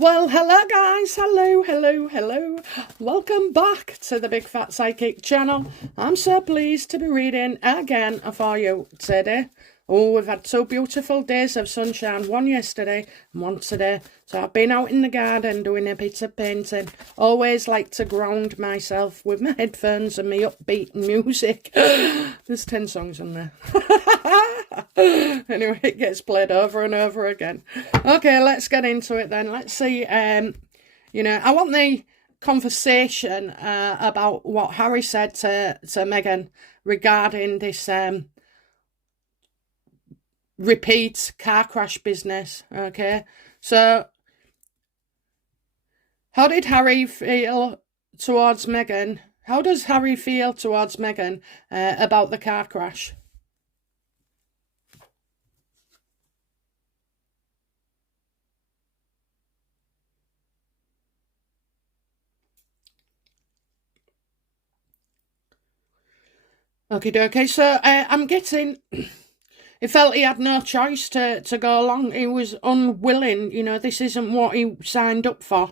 Well, hello guys, hello. Welcome back to the Big Fat Psychic channel. I'm so pleased to be reading again for you today. Oh, we've had 2 beautiful days of sunshine, one yesterday and one today. So I've been out in the garden doing a bit of painting. Always like to ground myself with my headphones and my upbeat music. There's 10 songs on there. Anyway, it gets played over and over again. Okay, let's get into it then. Let's see. I want the conversation about what Harry said to Meghan regarding this repeat car crash business. Okay, so how did Harry feel towards Meghan? How does Harry feel towards Meghan about the car crash? Okay, so I'm getting, he felt he had no choice to go along. He was unwilling, this isn't what he signed up for.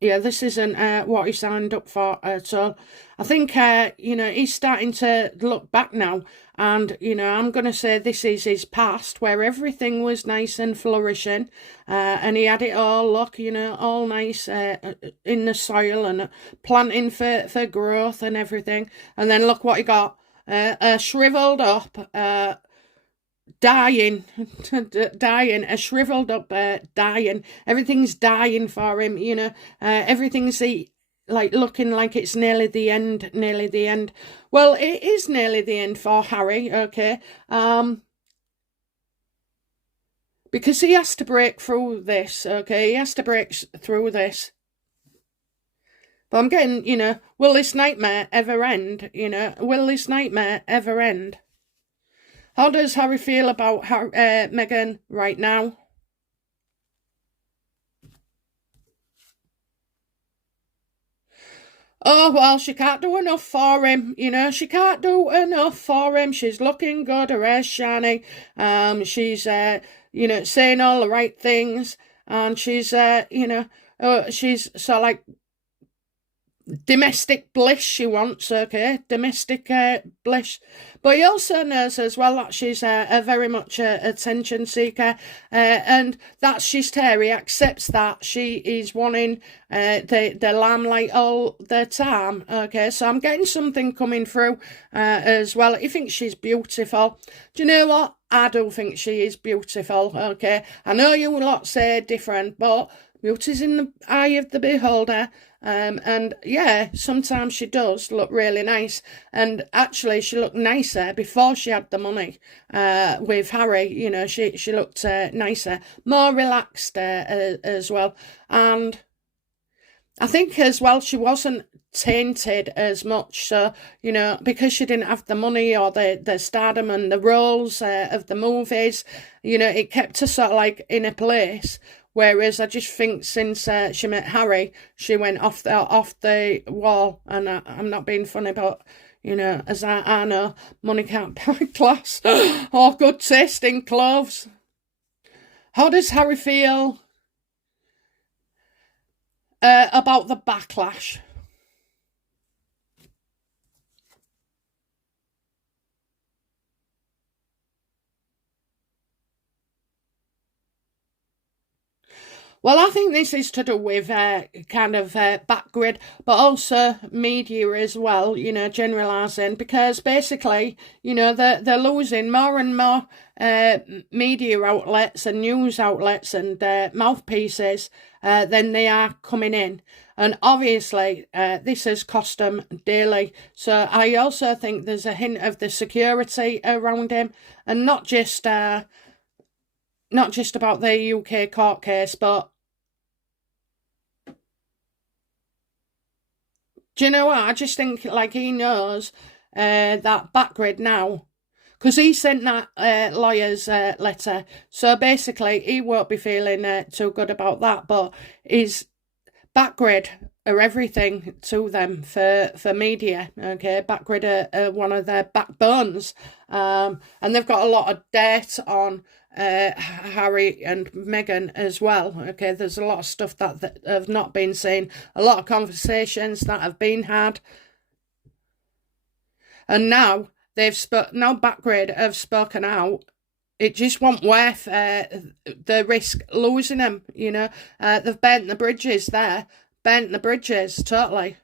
This isn't what he signed up for at all. I think, he's starting to look back now. And, I'm going to say this is his past, where everything was nice and flourishing. And he had it all, look, all nice in the soil and planting for growth and everything. And then look what he got. Shriveled up, dying, a shriveled up, dying. Everything's dying for him, everything's looking like it's nearly the end. Well, it is nearly the end for Harry, okay, because he has to break through this, okay, he has to break through this. But I'm getting, will this nightmare ever end? Will this nightmare ever end? How does Harry feel about Meghan right now? Oh, well, she can't do enough for him, she can't do enough for him. She's looking good, her hair's shiny, she's, saying all the right things, and she's, she's sort of like domestic bliss she wants, okay, domestic bliss. But he also knows as well that she's a very much attention seeker, and that's she's Terry accepts that she is wanting the limelight all the time, okay. So I'm getting something coming through as well. He thinks she's beautiful. Do you know what? I do think she is beautiful, okay. I know you lot say different, but beauty's in the eye of the beholder. And yeah, sometimes she does look really nice, and actually she looked nicer before she had the money with Harry. She looked nicer, more relaxed as well. And I think as well she wasn't tainted as much, so because she didn't have the money or the stardom and the roles of the movies, it kept her sort of like in a place. Whereas I just think since she met Harry, she went off the wall. And I'm not being funny, but, as I know, money can't buy class or good taste in clothes. How does Harry feel about the backlash? Well, I think this is to do with kind of Backgrid, but also media as well, generalising, because basically, they're losing more and more media outlets and news outlets and mouthpieces than they are coming in. And obviously, this has cost them dearly. So I also think there's a hint of the security around him, and not just about the UK court case, but do you know what? I just think like he knows that Backgrid now, because he sent that lawyer's letter. So basically, he won't be feeling too good about that. But his Backgrid are everything to them for media. Okay, Backgrid are one of their backbones, and they've got a lot of dirt on Harry and Meghan as well. Okay, there's a lot of stuff that have not been seen, a lot of conversations that have been had, and now now Backgrid have spoken out. It just won't worth the risk losing them, you know. They've burnt the bridges there. Burnt the bridges, totally.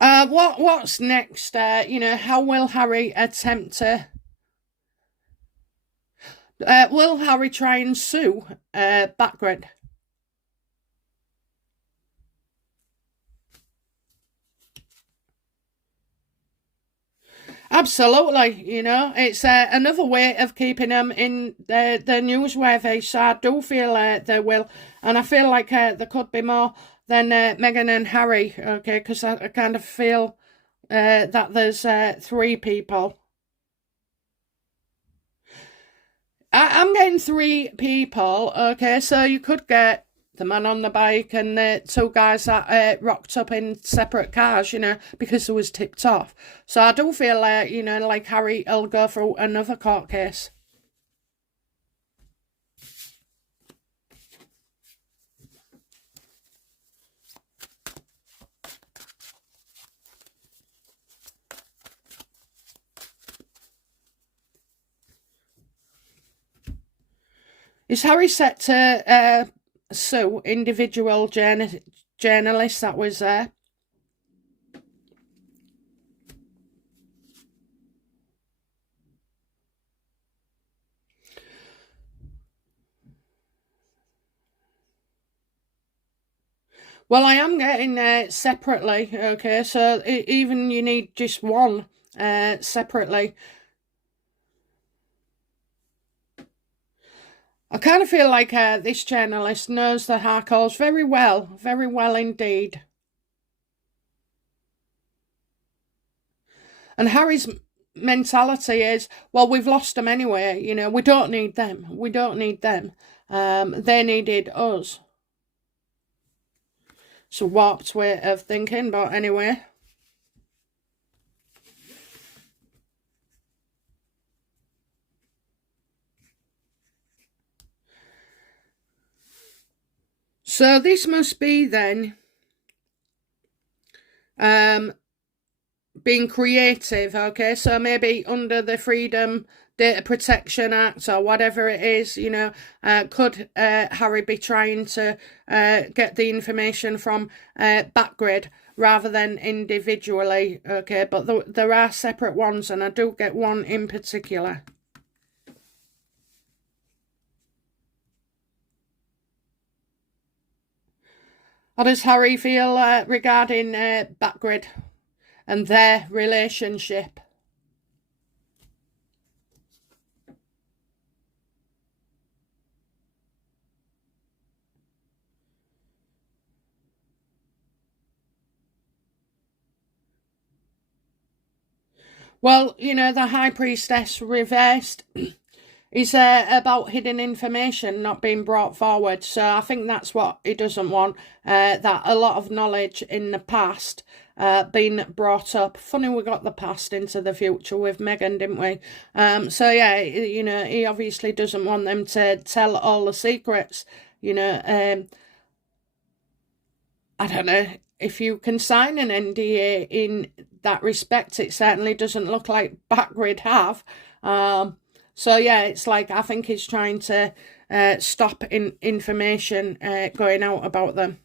What's next? You know, how will Harry attempt to... will Harry try and sue Backgrid? Absolutely, you know, it's another way of keeping them in the newsworthy, so I do feel they will, and I feel like there could be more than Meghan and Harry, okay, because I kind of feel that there's 3 people. I'm getting 3 people, okay, so you could get the man on the bike and the 2 guys that rocked up in separate cars, you know, because it was tipped off. So I do feel you know, like Harry will go through another court case. Is Harry set to sue individual journalists that was there? Well, I am getting separately, okay, so even you need just one separately. I kind of feel like this journalist knows the Harcourts very well indeed. And Harry's mentality is, well, we've lost them anyway, you know, we don't need them. We don't need them. They needed us. It's a warped way of thinking, but anyway. So this must be then being creative, okay? So maybe under the Freedom Data Protection Act or whatever it is, you know, could Harry be trying to get the information from Backgrid rather than individually, okay? But there are separate ones, and I do get one in particular. How does Harry feel regarding Backgrid and their relationship? Well, you know, the High Priestess reversed is about hidden information not being brought forward. So I think that's what he doesn't want, that a lot of knowledge in the past being brought up. Funny we got the past into the future with Meghan, didn't we? So yeah, you know, he obviously doesn't want them to tell all the secrets, you know. I don't know if you can sign an NDA in that respect. It certainly doesn't look like Backgrid have. So yeah, it's like, I think he's trying to stop information going out about them.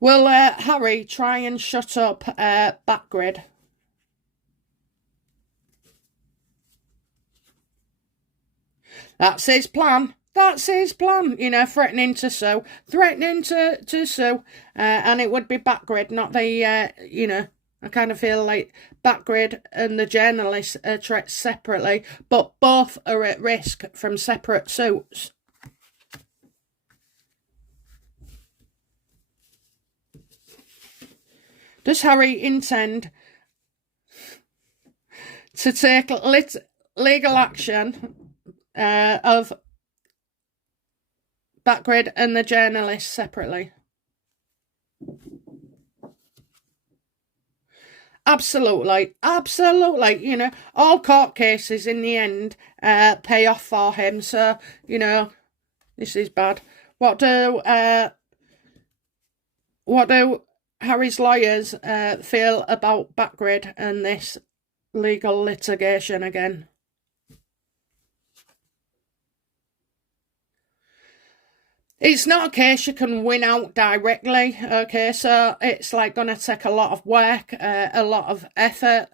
Will Harry try and shut up Backgrid? That's his plan. That's his plan, you know, threatening to sue. Threatening to sue. And it would be Backgrid, not the, you know, I kind of feel like Backgrid and the journalists are treated separately, but both are at risk from separate suits. Does Harry intend to take legal action of Backgrid and the journalist separately? Absolutely, absolutely. You know, all court cases in the end pay off for him. So, you know, this is bad. What do Harry's lawyers feel about Backgrid and this legal litigation again? It's not a case you can win out directly, okay, so it's like going to take a lot of work, a lot of effort,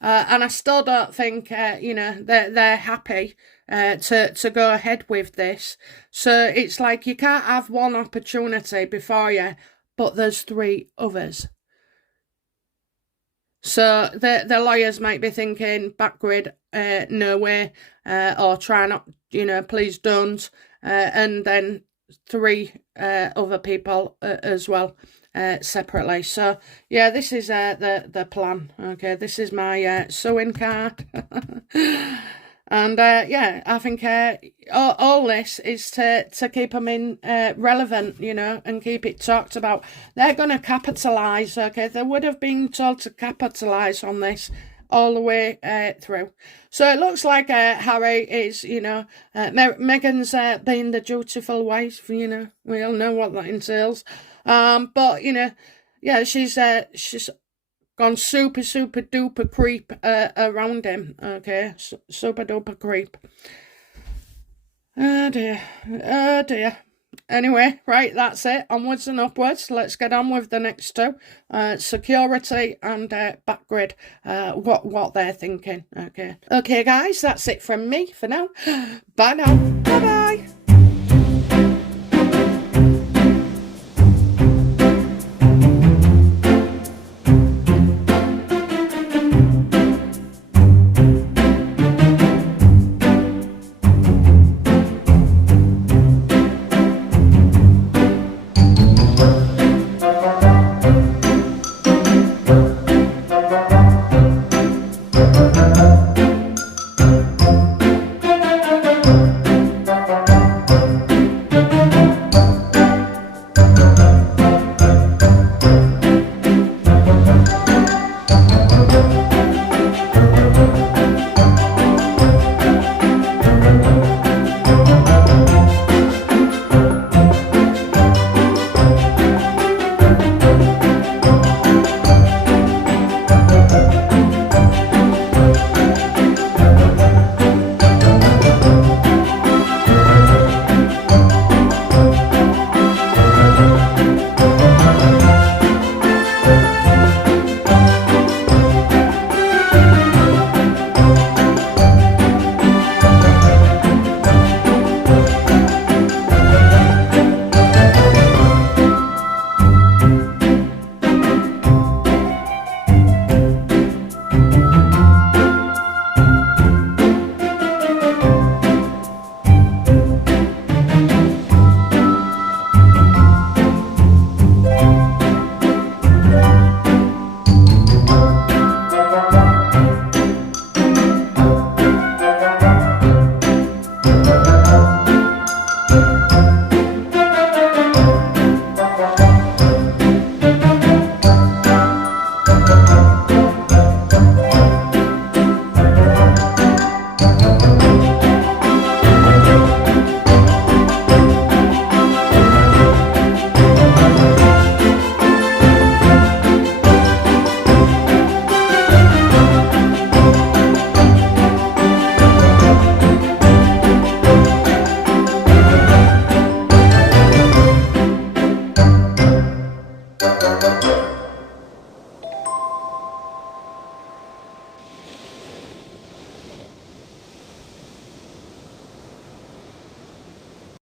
and I still don't think, you know, they're happy to go ahead with this. So it's like you can't have one opportunity before you, but there's 3 others. So the lawyers might be thinking, Backgrid, no way, or try not, you know, please don't, and then 3 other people as well, separately. So yeah, this is the plan. Okay, this is my sewing card. And yeah, I think all this is to keep them in relevant, you know, and keep it talked about. They're going to capitalise, okay? They would have been told to capitalise on this all the way through. So it looks like Harry is, you know, Meghan's being the dutiful wife, you know. We all know what that entails. But, you know, yeah, she's gone super duper creep around him, okay? Super duper creep. Oh dear. Anyway, right, that's it. Onwards and upwards. Let's get on with the next 2. Security and Backgrid. What they're thinking. Okay, guys, that's it from me for now. Bye now. Bye-bye.